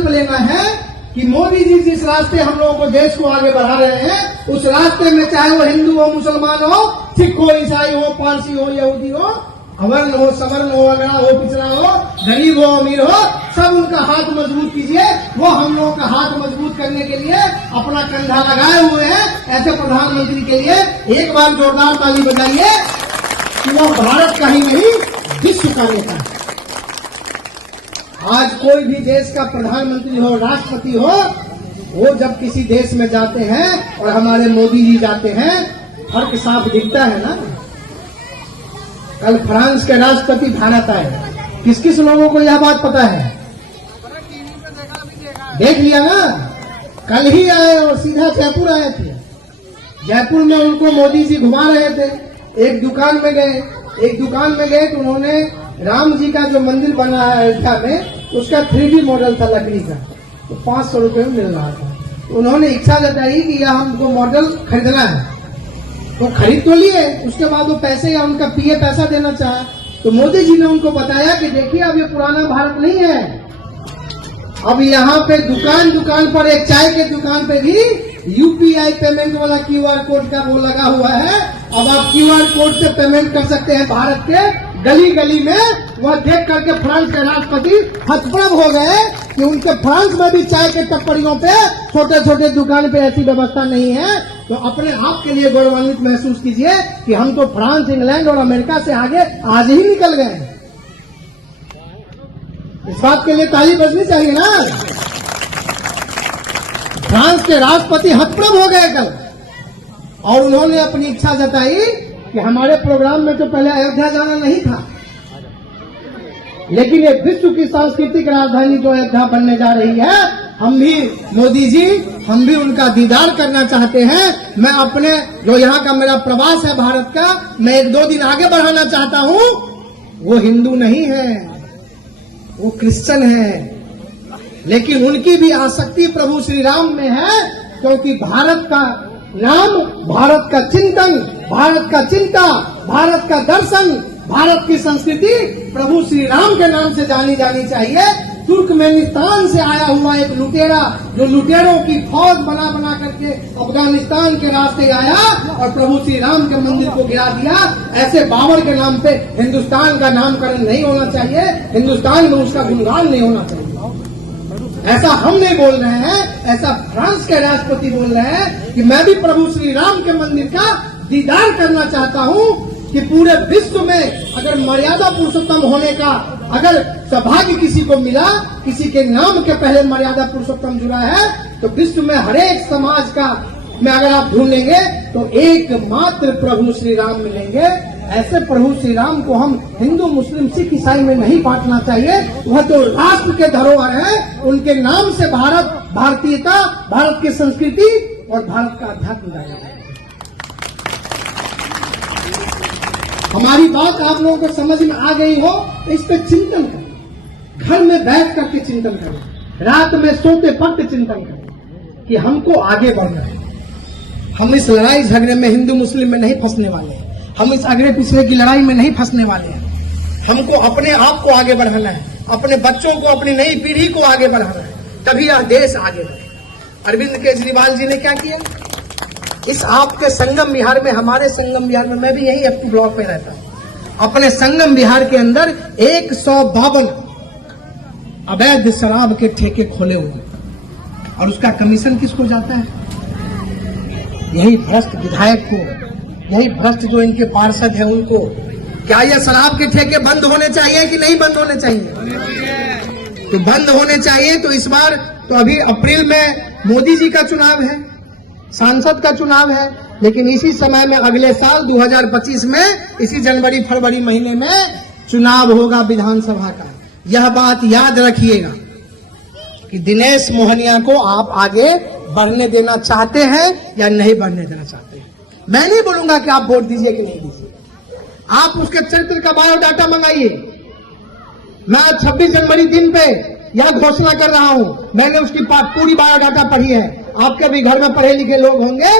संकल्प लेना है कि मोदी जी जिस रास्ते हम लोगों को देश को आगे बढ़ा रहे हैं, उस रास्ते में चाहे वो हिंदू हो, मुसलमान हो, सिख हो, ईसाई हो, पारसी हो, यहूदी हो, अवर्ण हो, सवर्ण हो, अगड़ा हो, पिछड़ा हो, गरीब हो, अमीर हो, सब उनका हाथ मजबूत कीजिए। वो हम लोगों का हाथ मजबूत करने के लिए अपना कंधा लगाए हुए हैं। ऐसे प्रधानमंत्री के लिए एक बार जोरदार ताली बजाइए कि वो भारत का ही नहीं, विश्व का नेता है। आज कोई भी देश का प्रधानमंत्री हो, राष्ट्रपति हो, वो जब किसी देश में जाते हैं और हमारे मोदी जी जाते हैं, फर्क साफ दिखता है ना। कल फ्रांस के राष्ट्रपति भारत आए, किस किस लोगों को यह बात पता है? देख लिया ना, कल ही आए और सीधा जयपुर आए थे। जयपुर में उनको मोदी जी घुमा रहे थे। एक दुकान में गए तो उन्होंने राम जी का जो मंदिर बना है अयोध्या में, उसका 3D मॉडल था लकड़ी का, तो 500 रुपए में मिल रहा था। तो उन्होंने इच्छा जताई कि यह हमको मॉडल खरीदना है, तो खरीद तो लिए। उसके बाद वो पैसे या उनका पीए पैसा देना चाहा, तो मोदी जी ने उनको बताया कि देखिए अब ये पुराना भारत नहीं है, अब यहाँ पे दुकान पर, एक चाय के दुकान पे भी यूपीआई पेमेंट वाला QR कोड का वो लगा हुआ है। अब आप QR कोड से पेमेंट कर सकते हैं भारत के गली गली में। वह देख करके फ्रांस के राष्ट्रपति हतप्रभ हो गए कि उनके फ्रांस में भी चाय के टपरियों पे, छोटे छोटे दुकान पे ऐसी व्यवस्था नहीं है। तो अपने आप के लिए गौरवान्वित महसूस कीजिए कि हम तो फ्रांस, इंग्लैंड और अमेरिका से आगे आज ही निकल गए। इस बात के लिए ताली बजनी चाहिए ना। फ्रांस के राष्ट्रपति हतप्रभ हो गए कल, और उन्होंने अपनी इच्छा जताई कि हमारे प्रोग्राम में तो पहले अयोध्या जाना नहीं था, लेकिन ये विश्व की सांस्कृतिक राजधानी जो अयोध्या बनने जा रही है, हम भी मोदी जी, हम भी उनका दीदार करना चाहते हैं। मैं अपने जो यहाँ का मेरा प्रवास है भारत का, मैं 1-2 दिन आगे बढ़ाना चाहता हूँ। वो हिंदू नहीं है, वो क्रिश्चियन है, लेकिन उनकी भी आसक्ति प्रभु श्री राम में है, क्योंकि भारत का नाम, भारत का चिंतन, भारत का चिंता, भारत का दर्शन, भारत की संस्कृति प्रभु श्री राम के नाम से जानी जानी चाहिए। तुर्कमेनिस्तान से आया हुआ एक लुटेरा, जो लुटेरों की फौज बना बना करके अफगानिस्तान के रास्ते आया और प्रभु श्री राम के मंदिर को गिरा दिया, ऐसे बाबर के नाम पे हिंदुस्तान का नामकरण नहीं होना चाहिए, हिंदुस्तान में उसका गुणगान नहीं होना चाहिए। ऐसा हम नहीं बोल रहे हैं, ऐसा फ्रांस के राष्ट्रपति बोल रहे हैं कि मैं भी प्रभु श्री राम के मंदिर का दीदार करना चाहता हूं। कि पूरे विश्व में अगर मर्यादा पुरुषोत्तम होने का अगर सौभाग्य किसी को मिला, किसी के नाम के पहले मर्यादा पुरुषोत्तम जुड़ा है, तो विश्व में हर एक समाज का में अगर आप ढूंढेंगे तो एकमात्र प्रभु श्री राम मिलेंगे। ऐसे प्रभु श्री राम को हम हिंदू, मुस्लिम, सिख, ईसाई में नहीं बांटना चाहिए। वह तो राष्ट्र के धरोहर है, उनके नाम से भारत, भारतीयता, भारत की संस्कृति और भारत का अध्यात्म जाना है। हमारी बात आप लोगों को समझ में आ गई हो, इस पे चिंतन करें, घर में बैठ करके चिंतन करें, रात में सोते वक्त चिंतन करें कि हमको आगे बढ़ना है। हम इस लड़ाई झगड़े में हिंदू मुस्लिम में नहीं फंसने वाले हैं, हम इस अगले पिछले की लड़ाई में नहीं फंसने वाले हैं। हमको अपने आप को आगे बढ़ाना है, अपने बच्चों को, अपनी नई पीढ़ी को आगे बढ़ाना है, तभी यह देश आगे बढ़े। अरविंद केजरीवाल जी ने क्या किया? इस आपके संगम बिहार में, हमारे संगम बिहार में, मैं भी यही FP ब्लॉक में रहता हूं, अपने संगम बिहार के अंदर 152 अवैध शराब के ठेके खोले हुए, और उसका कमीशन किसको जाता है? यही भ्रष्ट विधायक को, यही भ्रष्ट जो इनके पार्षद है उनको। क्या यह शराब के ठेके बंद होने चाहिए कि नहीं बंद होने चाहिए? तो बंद होने चाहिए। तो इस बार तो अभी अप्रैल में मोदी जी का चुनाव है, सांसद का चुनाव है, लेकिन इसी समय में अगले साल 2025 में इसी जनवरी फरवरी महीने में चुनाव होगा विधानसभा का। यह बात याद रखिएगा कि दिनेश मोहनिया को आप आगे बढ़ने देना चाहते हैं या नहीं बढ़ने देना चाहते हैं। मैं नहीं बोलूंगा कि आप वोट दीजिए कि नहीं दीजिए, आप उसके चरित्र का बायोडाटा मंगाइए। मैं 26 जनवरी दिन पे यह घोषणा कर रहा हूं, मैंने उसकी पूरी बायोडाटा पढ़ी है। आपके भी घर में पढ़े लिखे लोग होंगे।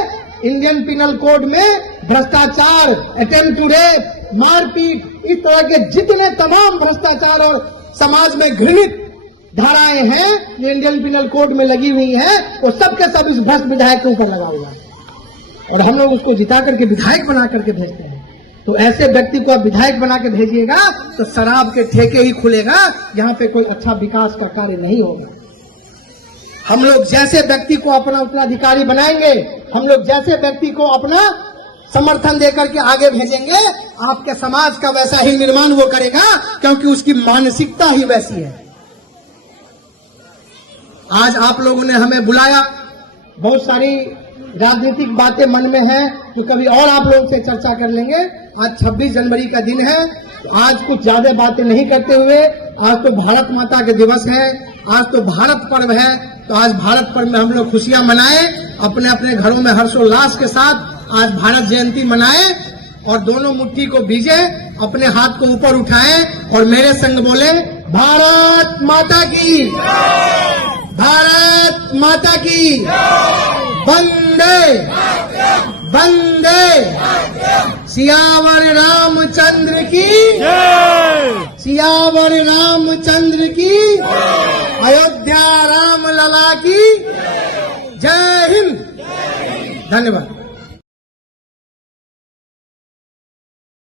इंडियन पिनल कोड में भ्रष्टाचार, अटेम्प्ट टू रेप, मारपीट, इस तरह के जितने तमाम भ्रष्टाचार और समाज में घृणित धाराएं हैं जो इंडियन पिनल कोड में लगी हुई हैं, वो सब के सब इस भ्रष्ट विधायक के ऊपर लगा हुआ है और हम लोग उसको जिता करके विधायक बना करके भेजते हैं। तो ऐसे व्यक्ति को आप विधायक बना के भेजिएगा तो शराब के ठेके ही खुलेगा, यहाँ पे कोई अच्छा विकास का कार्य नहीं होगा। हम लोग जैसे व्यक्ति को अपना उत्तराधिकारी बनाएंगे, हम लोग जैसे व्यक्ति को अपना समर्थन देकर के आगे भेजेंगे, आपके समाज का वैसा ही निर्माण वो करेगा, क्योंकि उसकी मानसिकता ही वैसी है। आज आप लोगों ने हमें बुलाया, बहुत सारी राजनीतिक बातें मन में हैं तो कभी और आप लोगों से चर्चा कर लेंगे। आज 26 जनवरी का दिन है, तो आज कुछ ज्यादा बातें नहीं करते हुए, आज तो भारत माता के दिवस है, आज तो भारत पर्व है, तो आज भारत पर्व में हम लोग खुशियां मनाएं, अपने अपने घरों में हर्षोल्लास के साथ आज भारत जयंती मनाएं और दोनों मुट्ठी को बीजे, अपने हाथ को ऊपर उठाएं और मेरे संग बोले, भारत माता की, भारत माता की, वंदे वंदे, सियावर रामचंद्र की, सियावर रामचंद्र की, अयोध्या राम लला की जय हिंद। धन्यवाद।